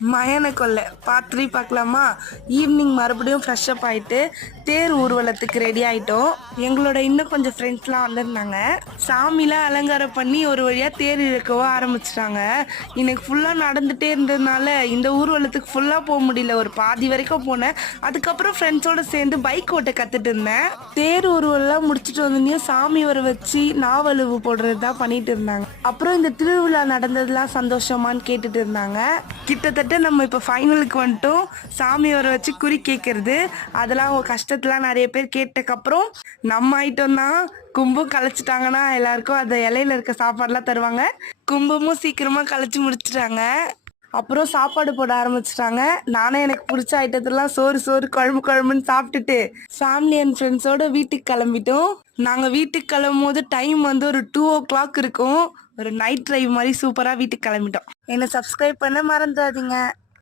மயான கொள்ளை பார்ட் 3 பார்க்கலாமா? ஈவினிங் மறுபடியும் ஃப்ரெஷ் அப் ஆகிட்டு தேர் ஊர்வலத்துக்கு ரெடி ஆகிட்டோம். எங்களோட இன்னும் கொஞ்சம் ஃப்ரெண்ட்ஸ்லாம் வந்திருந்தாங்க. சாமிலாம் அலங்காரம் பண்ணி ஒரு வழியாக தேர் இழுக்கவோ ஆரம்பிச்சிட்டாங்க. இன்னைக்கு ஃபுல்லாக நடந்துகிட்டே இருந்ததுனால இந்த ஊர்வலத்துக்கு ஃபுல்லாக போக முடியல. ஒரு பாதி வரைக்கும் போனேன். அதுக்கப்புறம் ஃப்ரெண்ட்ஸோடு சேர்ந்து பைக் ஓட்ட கற்றுட்டு இருந்தேன். தேர் ஊர்வலம் முடிச்சுட்டு வந்தோடனே சாமி வர வச்சு நாவலுவு போடுறது தான் பண்ணிட்டு இருந்தாங்க. அப்புறம் இந்த திருவிழா நடந்ததுலாம் சந்தோஷமான்னு கேட்டுட்டு இருந்தாங்க. கிட்டத்தட்ட நம்ம இப்போ ஃபைனலுக்கு வந்துட்டோம். சாமி வர வச்சு குறி கேட்கறது அதெல்லாம் கஷ்டத்துலாம் நிறைய பேர் கேட்டதுக்கப்புறம் நம்ம ஐட்டம் தான். கும்பம் கலைச்சிட்டாங்கன்னா எல்லாருக்கும் அந்த இலையில இருக்க சாப்பாடுலாம் தருவாங்க. கும்பமும் சீக்கிரமா கலைச்சி முடிச்சிட்டாங்க. அப்புறம் சாப்பாடு போட ஆரம்பிச்சிட்டாங்க. நானே எனக்கு பிடிச்ச ஐட்டத்தெல்லாம் சோறு குழம்புன்னு சாப்பிட்டுட்டு ஃபேமிலி அண்ட் ஃப்ரெண்ட்ஸோட வீட்டுக்கு கிளம்பிட்டோம். நாங்கள் வீட்டுக்கு கிளம்பும் போது டைம் வந்து ஒரு 2 o'clock இருக்கும். ஒரு நைட் ட்ரைவ் மாதிரி சூப்பராக வீட்டுக்கு கிளம்பிட்டோம். என்னை சப்ஸ்கிரைப் பண்ண மறந்துடாதீங்க.